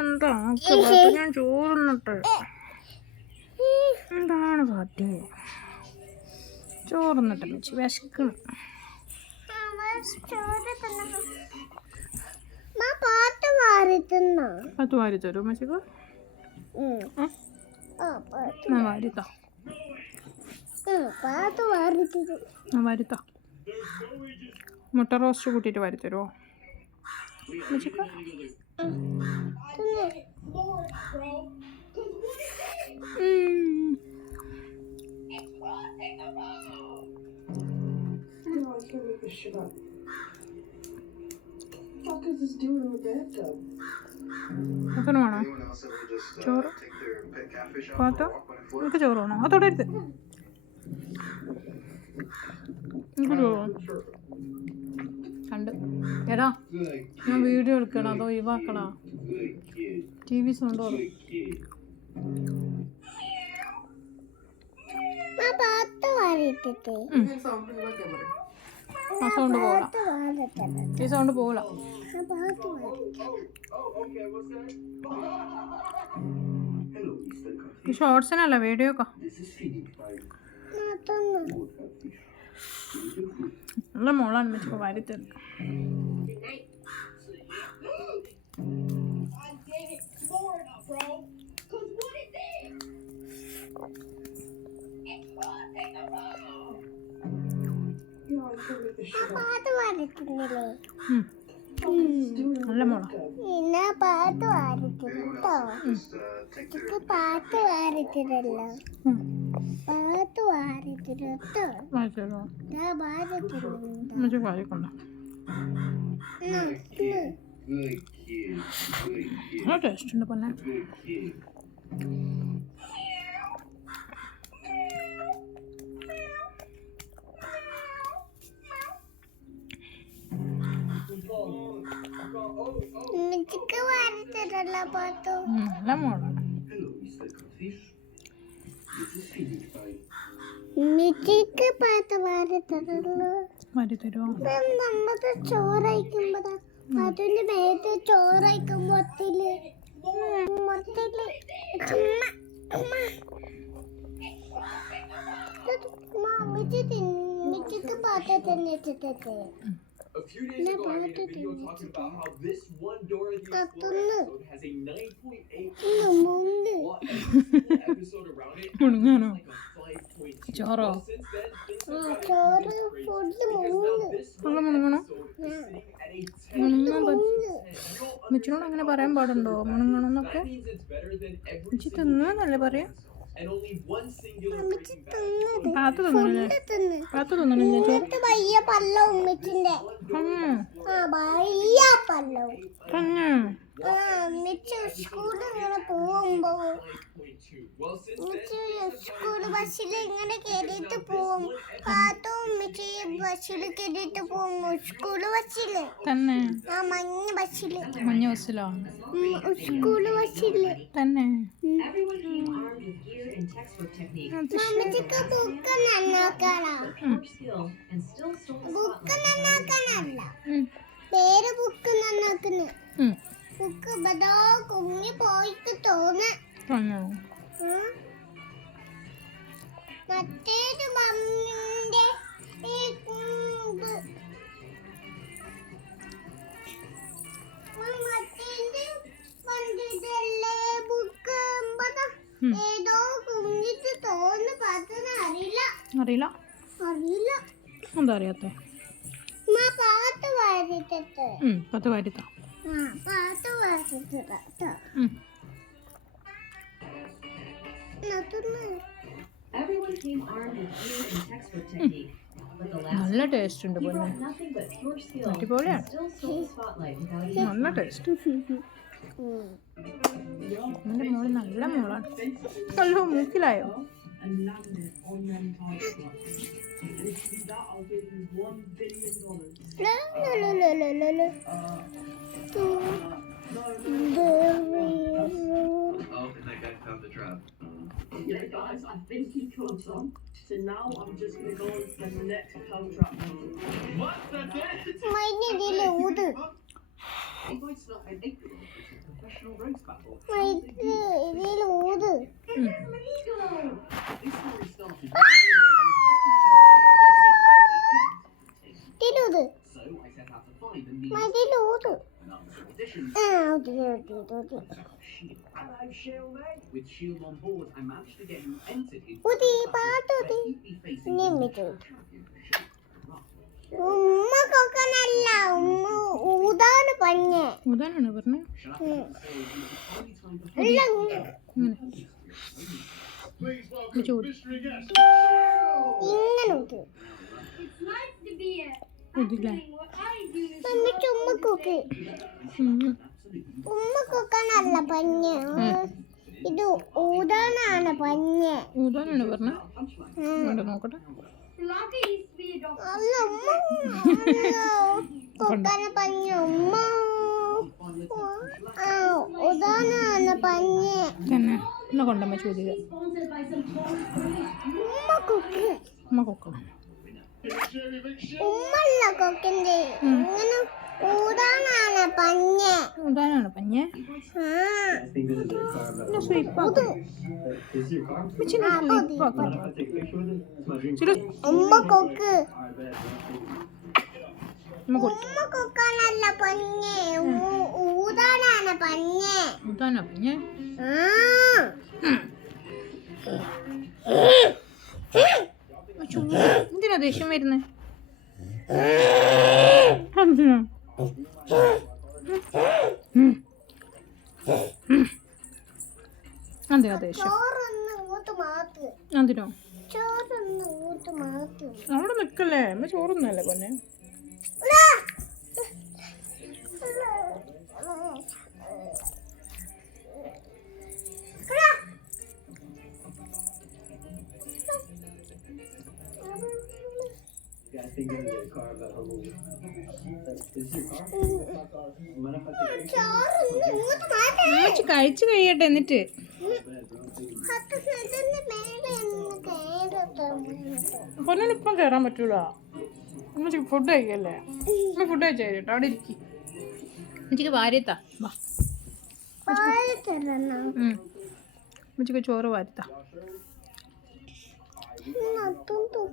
എന്താ ഞാൻ ചോറുന്നിട്ട് എന്താണ് പാട്ടി ചോറുന്നിട്ട് വെച്ച് വിശക്കണം. പത്ത് വാരി തരൂ മച്ചിക്ക്. വാരിത്താ വാരിത്താ. മുട്ട റോസ്റ്റ് കൂട്ടിയിട്ട് വാരി തരുമോ മച്ചിക്ക്? അപ്പന് വേണോ ചോറ്? പാത്ത എനിക്ക് ചോറ് വേണോ? അത് തൊടരുത്. എനിക്ക് ചോറ് കണ്ട് എടാ ഞാൻ വീഡിയോ എടുക്കണം. അതോ ഒഴിവാക്കണോ? TV സൗണ്ട് വരും. ആ സൗണ്ട് പോകല. ഈ സൗണ്ട് പോകല. ഈ ഷോർട്സിനല്ല വീഡിയോക്കാ. നല്ല മോളാണ് വെച്ചപ്പോൾ വാരി തരും. നല്ല മോളാ. പാട്ട് വാരിട്ടോ പാട്ട് വാരിത്തിരല്ലോ. പാട്ട് വാരിത്തിരട്ടോ. വാരിക്കൊണ്ട ടേസ്റ്റ് ഉണ്ട് പൊന്നെ. നല്ല മോളാണ്. വാരി തരുമോ? നമ്മക്ക് ചോറയക്കുമ്പോ അതിന്റെ മേത്ത് ചോറയക്കുമ്പോ മിച്ചിക്ക് പാത്ത തന്നെ ഇട്ടിട്ടേ. A few days ago, I made a video talking about how this one Dora the Explorer episode has a 9.8 while every single episode around it has like a 5.2. ചോറോ? Since then, things ചോറ് have gotten crazy because now this one episode is sitting at a 10. മിച്ചിനോട് അങ്ങനെ പറയാൻ പാടുണ്ടോ മുണങ്ങണമെന്നൊക്കെ? That means it's better than every മിച്ചി single തിന്നല്ലേ പറയാ? and only one singular Breaking Bad episode. പാത്ത് തിന്നണില്ലേ? പാത്ത് തിന്നണില്ലേ ചോറ്? വയ്യ പല്ല ഉമ്മിച്ചിന്റെ വയ്യ പല്ലവും ഉമ്മിച്ച് സ്കൂളിൽ ഇങ്ങനെ പോകുമ്പോ സ്കൂള് ബസ്സിൽ ഇങ്ങനെ കയറിയിട്ട് പോവും. പാത്തും ഉമ്മിച്ച് ബസ്സിൽ കയറിയിട്ട് പോകുമ്പോ സ്കൂള് ബസ്സില് തന്നെ. ആ മഞ്ഞ ബസ്സില്. മഞ്ഞ ബസ്സിലോ? സ്കൂള് ബസ്സില് തന്നെ. മമ്മിക്ക് ബുക്ക് നന്നാക്കാനാ. ബുക്ക് നന്നാക്കാനല്ല, പേര് ബുക്ക് നന്നാക്കുന്നു. ബുക്ക് ബദോ കുഞ്ഞി പോയിട്ട് തോന്നുന്നു. മറ്റേത് മമ്മിന്റെ മറ്റേത് പണ്ടിട്ടല്ലേ ബുക്ക് ഏതോ കുഞ്ഞിട്ട് തോന്നുന്നു. പാത്രം അറിയില്ല. അറിയില്ല. അറിയില്ല. എന്താ അറിയാത്ത? പാട്ട് വാരിട്ടിട്ട്. പത്ത് വാരിത്താ. പാട്ട് വാരിട്ടിട്ട്. Everyone came armed with gear and textbook technique, but the last നല്ല ടേസ്റ്റ് ഉണ്ട് he പൊന്നെ. brought nothing but pure skill and അടിപൊളിയാണ്. still stole the spotlight without even നല്ല ടേസ്റ്റ്. എൻ്റെ മോള് നല്ല മോളാണ്. അല്ലോ മൂക്കിലായോ? Yeah, guys, I think he caught some. So now I'm just going to go on to the next cow trap. What? That's it? ഊത് If I start an 8-year-old into a professional roast battle, ഇതിൽ ഊത് this story started ഇതിലൂത് so I set out to find the means ഇതിലൂത് and answer auditions. Hello, Shield, mate. With Shield on board, I managed to get him entered into Udi, the battle paatu, where he'd be facing Ni the mitu. national championship. ഉമ്മ കൊക്കനല്ല ഉമ്മ ഊതാണ് പഞ്ഞ ഊതാനാണ് പറഞ്ഞത്. Shall I have to say it was the only time before ഇല്ല ഇങ്ങനെ ഉമ്മച്ചി ഊതി. ഇങ്ങനെ ഊത് It's nice to be here. ഊതില്ലേ? What I do is mummy ചുമ്മ കൊക്ക് ഉമ്മ കൊക്കനല്ല പഞ്ഞ ഇത് ഊതാനാണ് പഞ്ഞ ഊതാനാണ് പറഞ്ഞത്. വേണ്ട നോക്കട്ടെ. Shalaka used to be a doctor. അല്ല ഉമ്മ കൊക്കന പഞ്ഞ ഉമ്മ ഊതാനാണ് പഞ്ഞ തന്നെ എന്നെ കൊണ്ടമ്മ ചോദിക്കുക. Sponsored by some tall British ഉമ്മ കൊക്ക് അമ്മ കൊക്കണം. ഉമ്മല്ല കൊക്കിന്റെ ഇങ്ങനെ ഊതാനാണ് പഞ്ഞ ഊതാനാണ് പഞ്ഞേ. ആ പിന്നെ സ്വീപ്പാക്കണം. ഉമ്മച്ചിനെ സ്വീപ്പാക്കണം. ഉമ്മ കൊക്ക് അമ്മ കൊടുത്തു. ഉമ്മ കൊക്കാനല്ല പഞ്ഞേ ഊതാനാണ് പഞ്ഞേ ഊതാനാ പഞ്ഞേ. ആ ഉമ്മച്ചി എന്തിനാ ദേഷ്യം വരുന്നേ? എന്തിനാ? എന്തിനാ ദേഷ്യം? ചോറൊന്ന് ഊട്ട് മാത്ത് എന്തിനോ? ചോറൊന്ന് ഊട്ട് മാത്ത് അവിടെ നിക്കല്ലേ, അമ്മ ചോറൊന്നല്ലേ പൊന്നെ. You guys think this is a car about her movie? Is this your car? Mind if I take a picture? ചോറൊന്ന് ഊട്ട് മാത്ത് അമ്മച്ചി കഴിച്ചു കഴിയട്ടെ എന്നിട്ട്. ഹത്ത് ഇതിന്റെ മേലെ ഒന്ന് കേറട്ടെ പൊന്നിനിപ്പം കയറാൻ പറ്റൂല. അമ്മച്ചി ഫുഡ് കഴിക്കല്ലേ? അമ്മ ഫുഡ് കഴിച്ചാ കേട്ടോ, അവിടെ ഇരിക്കും. അമ്മച്ചിക്ക് വാരിത്താ. വാ, പാലത്തരണം അമ്മച്ചിക്ക് ചോറ് വാരിത്താ. നത്തുണ്ടു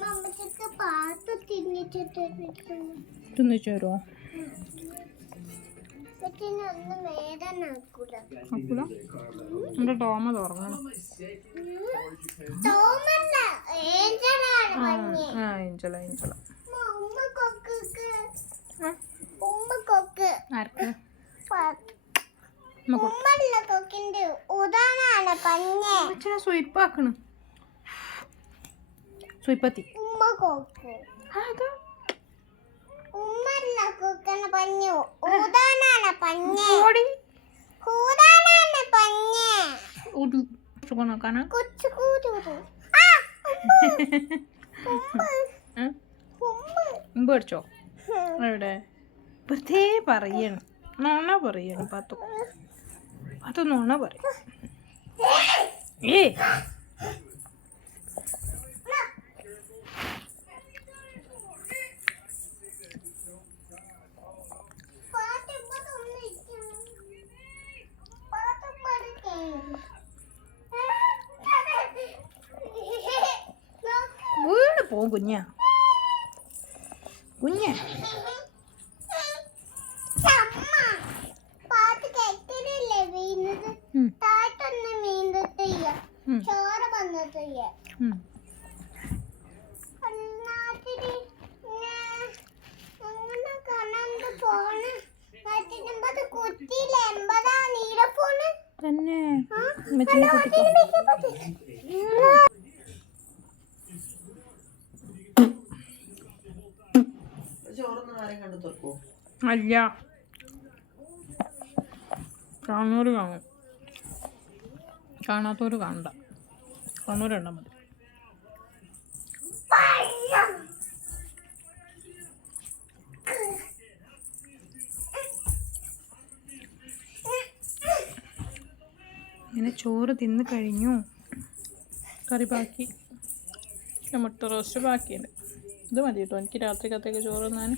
മമ്മക്ക് പാട്ട് തിന്നിച്ചിട്ട് തിന്നു ചോരോ? പറ്റിന് ഒന്നും വേദനാക്കൂല അപ്പൂല എൻ്റെ ടോമ തുറങ്ങണം. തോമല്ല ഏഞ്ചലാണ് പഞ്ഞി ആ ഏഞ്ചല ഏഞ്ചല. ഉമ്മ കൊക്ക് ആ ഉമ്മ കൊക്ക് ആർക്ക്? പാട്ട് അമ്മ കൊടുത്തു. ഉമ്മല്ല കൊക്കിന്റെ ഉദാനാണ് പഞ്ഞ് അച്ഛനെ സ്വീപ്പാക്കണം. സ്വീപ്പത്തി. ഉമ്മ കൊക്ക് അതാ ഉമ്മല്ല കൊക്കന പഞ്ഞു ഉദാനാണ് പഞ്ഞ് ഓടി ഉദാനാണ് പഞ്ഞ് ഒരു സുഖമാക്കാനാ. കൊച്ചു കൂട്ടു മുമ്പ് അടിച്ചോ? എവിടെ? വെറുതെ പറയണം, നോണ പറയണം. പാത്തു പാത്തു നോണ പറയും. ഏ വീണ് പോവും കുഞ്ഞ കുഞ്ഞ. പാട്ട് കേട്ടില്ലേ വീണത് താറ്റൊന്നും വീണിട്ടില്ല ചോറ് വന്നിട്ടില്ല അന്നാത്തിരി അങ്ങനെ കണണ്ട് ഫോണ് മറ്റിനുമ്പത് കുത്തിയില്ല എമ്പതാ നീല ഫോണ് തന്നെ മെച്ചിനെ കുത്തിക്കോ. അല്ല കാണുന്നവർ കാണും, കാണാത്തവർ കാണണ്ട. കാണുന്നവർ കണ്ടാൽ മതി. ഇങ്ങനെ ചോറ് തിന്ന് കഴിഞ്ഞു. കറി ബാക്കി, മുട്ട റോസ്റ്റ് ബാക്കിയുണ്ട്. ഇത് മതി കേട്ടോ എനിക്ക് രാത്രിക്കത്തേക്ക് ചോറ് തിന്നാൻ.